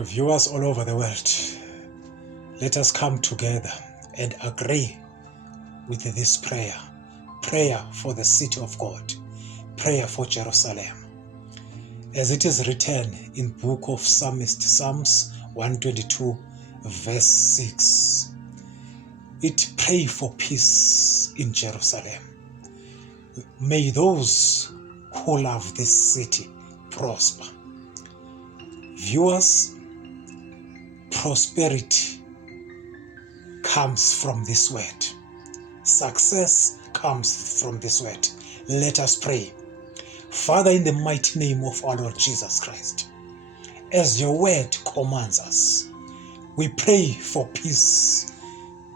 Viewers all over the world, let us come together and agree with this prayer. Prayer for the city of God. Prayer for Jerusalem. As it is written in book of Psalms 122 verse 6. It pray for peace in Jerusalem. May those who love this city prosper. Viewers, prosperity comes from this word. Success comes from this word. Let us pray. Father, in the mighty name of our Lord Jesus Christ, as your word commands us, we pray for peace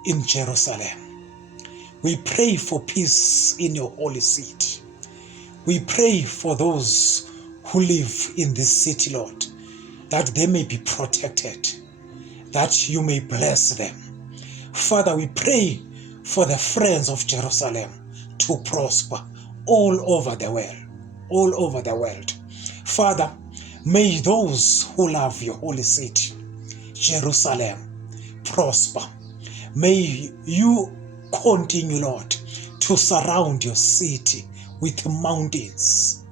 in Jerusalem. We pray for peace in your holy city. We pray for those who live in this city, Lord, that they may be protected, that you may bless them. Father, we pray for the friends of Jerusalem to prosper all over the world, all over the world. Father, may those who love your holy city, Jerusalem, prosper. May you continue, Lord, to surround your city with mountains,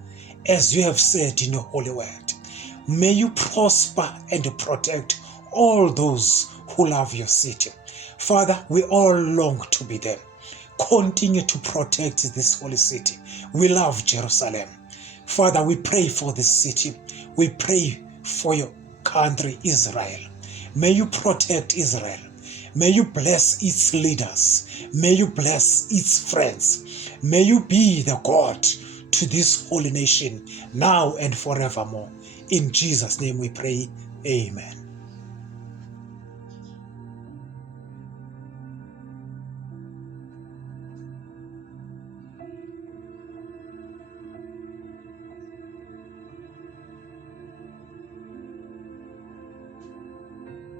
as you have said in your holy word. May you prosper and protect all those who love your city. Father, we all long to be them. Continue to protect this holy city. We love Jerusalem. Father, we pray for this city. We pray for your country, Israel. May you protect Israel. May you bless its leaders. May you bless its friends. May you be the God to this holy nation now and forevermore. In Jesus' name we pray. Amen.